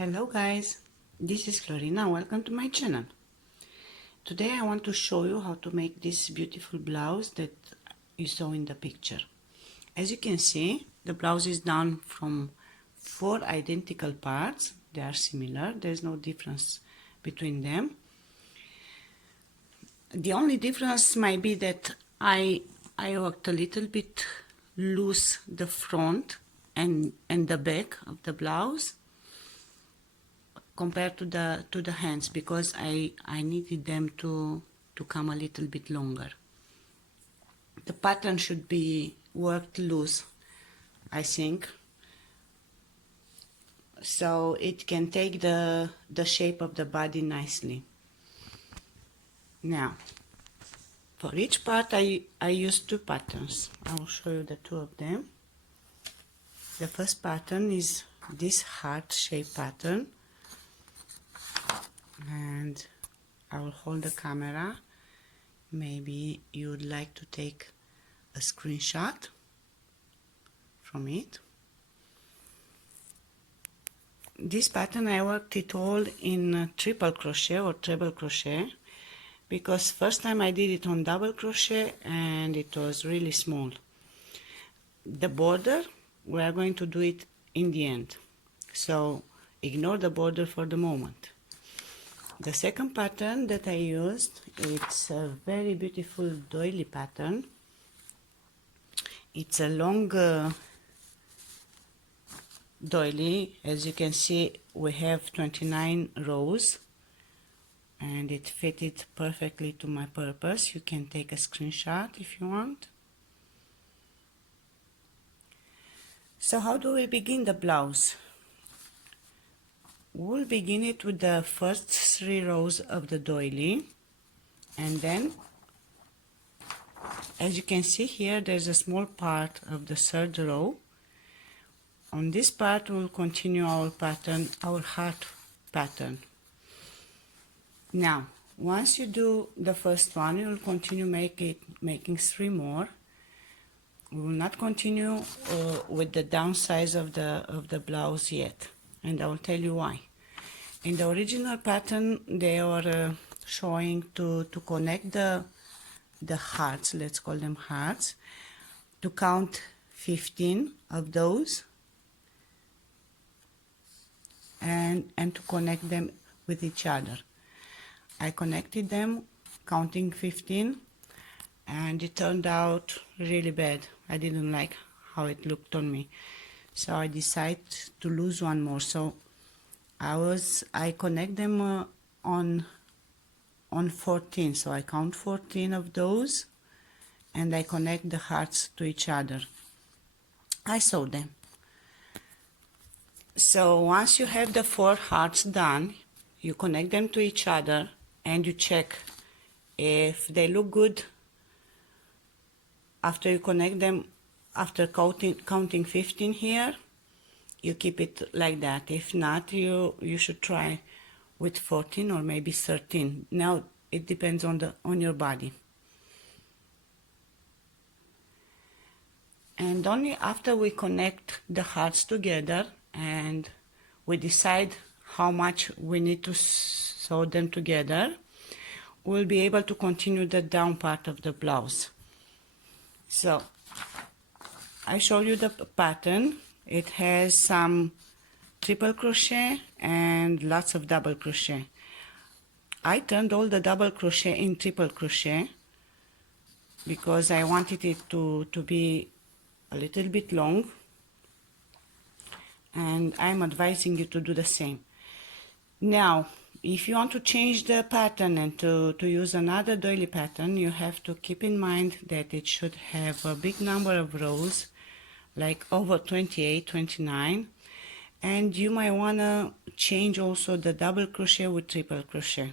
Hello guys, this is Florina. Welcome to my channel. Today I want to show you how to make this beautiful blouse that you saw in the picture. As you can see, the blouse is done from 4 identical parts. They are similar, there's no difference between them. The only difference might be that I worked a little bit loose the front and the back of the blouse compared to the hands, because I needed them to come a little bit longer. The pattern should be worked loose, I think, so it can take the shape of the body nicely. Now, for each part I use 2 patterns. I will show you the 2 of them. The first pattern is this heart shape pattern, and I will hold the camera. Maybe you would like to take a screenshot from it. This pattern I worked it all in triple crochet or treble crochet, because first time I did it on double crochet and it was really small. The border, we are going to do it in the end, so ignore the border for the moment. The second pattern that I used, it's a very beautiful doily pattern. It's a long doily. As you can see, we have 29 rows and it fitted perfectly to my purpose. You can take a screenshot if you want. So how do we begin the blouse? We'll begin it with the first 3 rows of the doily, and then, as you can see here, there's a small part of the 3rd row. On this part we'll continue our pattern, our heart pattern. Now, once you do the first one, you'll continue making 3 more. We will not continue with the downsize of the blouse yet, and I will tell you why. In the original pattern they were showing to connect the hearts, let's call them hearts, to count 15 of those and to connect them with each other. I connected them counting 15 and it turned out really bad. I didn't like how it looked on me, so I decided to lose one more. So I connect them on 14, so I count 14 of those and I connect the hearts to each other. I sew them. So once you have the 4 hearts done, you connect them to each other and you check if they look good. After you connect them, after counting 15 here, you keep it like that. If not, you should try with 14 or maybe 13. Now it depends on your body. And only after we connect the hearts together and we decide how much we need to sew them together, we'll be able to continue the down part of the blouse. So I show you the pattern. It has some triple crochet and lots of double crochet. I turned all the double crochet in triple crochet because I wanted it to be a little bit long, and I'm advising you to do the same. Now, if you want to change the pattern and to use another doily pattern, you have to keep in mind that it should have a big number of rows, like over 28, 29, and you might want to change also the double crochet with triple crochet.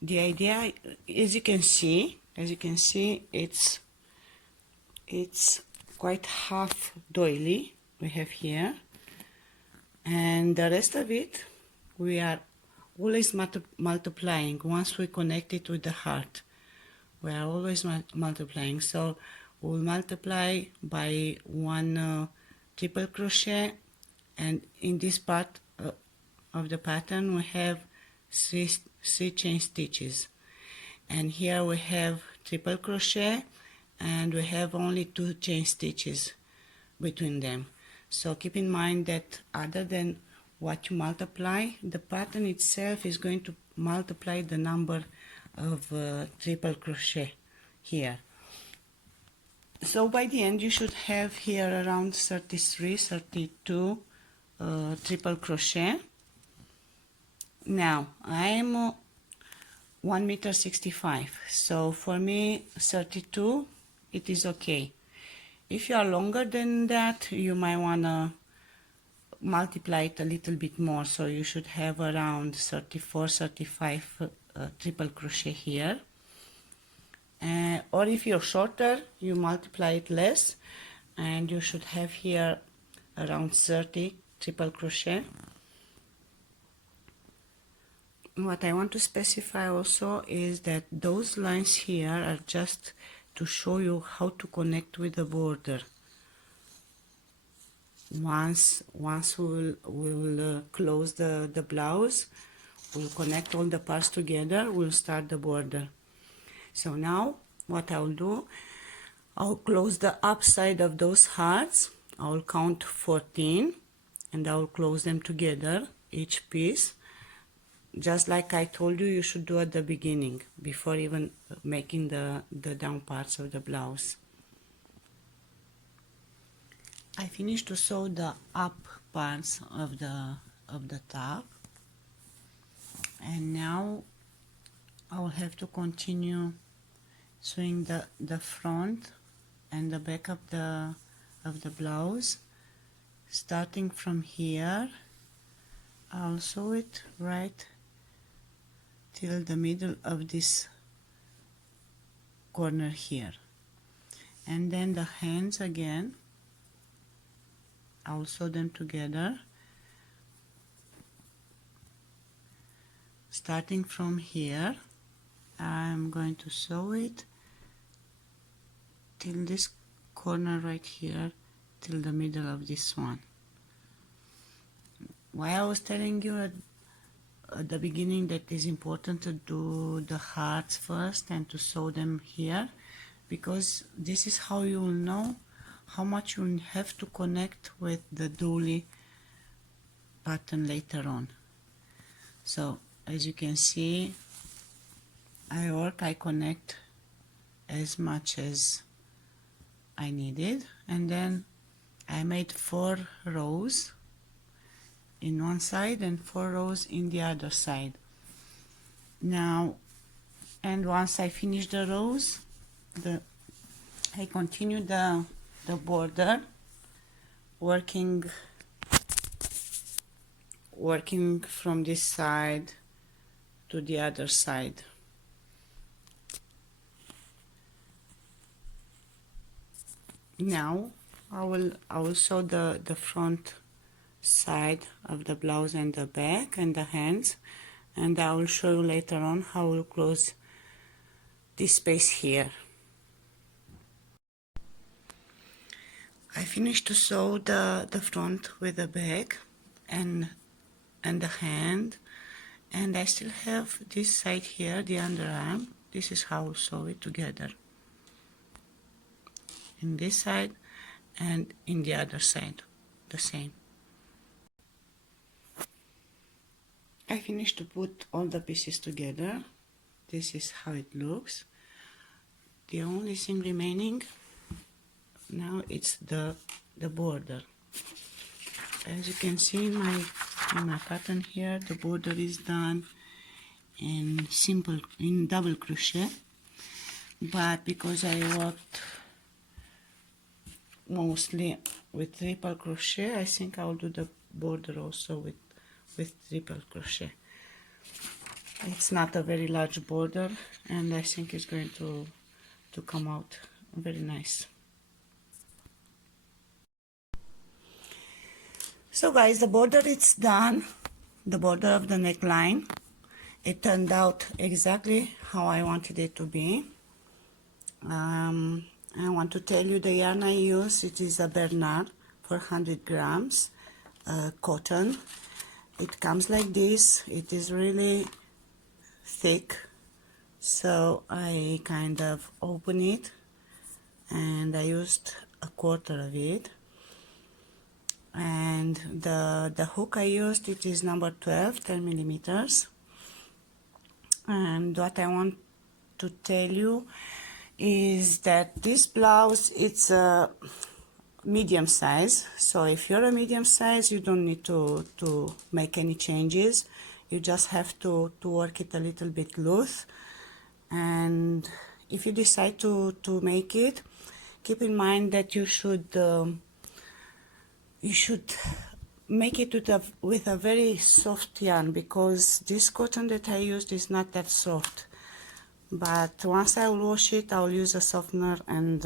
The idea, as you can see, it's quite half doily we have here, and the rest of it we are always multiplying. Once we connect it with the heart, we are always multiplying. So we'll multiply by one triple crochet, and in this part of the pattern we have three chain stitches, and here we have triple crochet and we have only 2 chain stitches between them. So keep in mind that other than what you multiply, the pattern itself is going to multiply the number of triple crochet here. So by the end you should have here around 33, 32 triple crochet. Now I'm 1.65 meters, so for me 32 it is okay. If you are longer than that, you might want to multiply it a little bit more, so you should have around 34, 35 triple crochet here. Or if you're shorter, you multiply it less, and you should have here around 30 triple crochet. What I want to specify also is that those lines here are just to show you how to connect with the border. Once we will close the blouse, we'll connect all the parts together, we'll start the border. So now what I'll do, I'll close the upside of those hearts. I'll count 14 and I'll close them together, each piece. Just like I told you, you should do at the beginning, before even making the down parts of the blouse. I finished to sew the up parts of the top, and now I will have to continue sewing the front and the back of the blouse. Starting from here, I'll sew it right till the middle of this corner here, and then the hands again, I'll sew them together, starting from here. I'm going to sew it till this corner right here, till the middle of this one. Why I was telling you at the beginning that it's important to do the hearts first and to sew them here, because this is how you will know how much you have to connect with the doily pattern later on. So as you can see, I connect as much as I needed, and then I made 4 rows in one side and 4 rows in the other side. Now, and once I finish the rows, I continue the border, working from this side to the other side. Now I will sew the front side of the blouse and the back and the hands, and I will show you later on how we'll close this space here. I finished to sew the front with the back and the hand, and I still have this side here, the underarm. This is how I'll sew it together, in this side and in the other side the same. I finished to put all the pieces together. This is how it looks. The only thing remaining now it's the border. As you can see in my pattern here, the border is done in double crochet, but because I worked mostly with triple crochet, I think I will do the border also with triple crochet. It's not a very large border, and I think it's going to come out very nice. So guys, the border is done, the border of the neckline. It turned out exactly how I wanted it to be. I want to tell you the yarn I use. It is a Bernard 400 grams cotton. It comes like this. It is really thick, so I kind of open it and I used a quarter of it. And the hook I used, it is number 12, 10 millimeters. And what I want to tell you is that this blouse, it's a medium size. So if you're a medium size, you don't need to make any changes. You just have to work it a little bit loose. And if you decide to make it, keep in mind that you should make it with a very soft yarn, because this cotton that I used is not that soft. But once I will wash it, I will use a softener and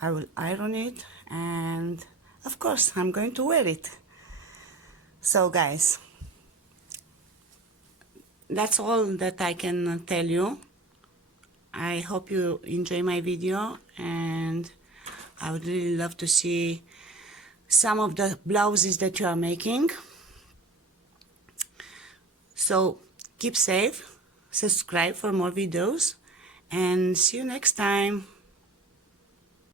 I will iron it, and of course I'm going to wear it. So guys, that's all that I can tell you. I hope you enjoy my video, and I would really love to see some of the blouses that you are making. So keep safe, subscribe for more videos, and see you next time.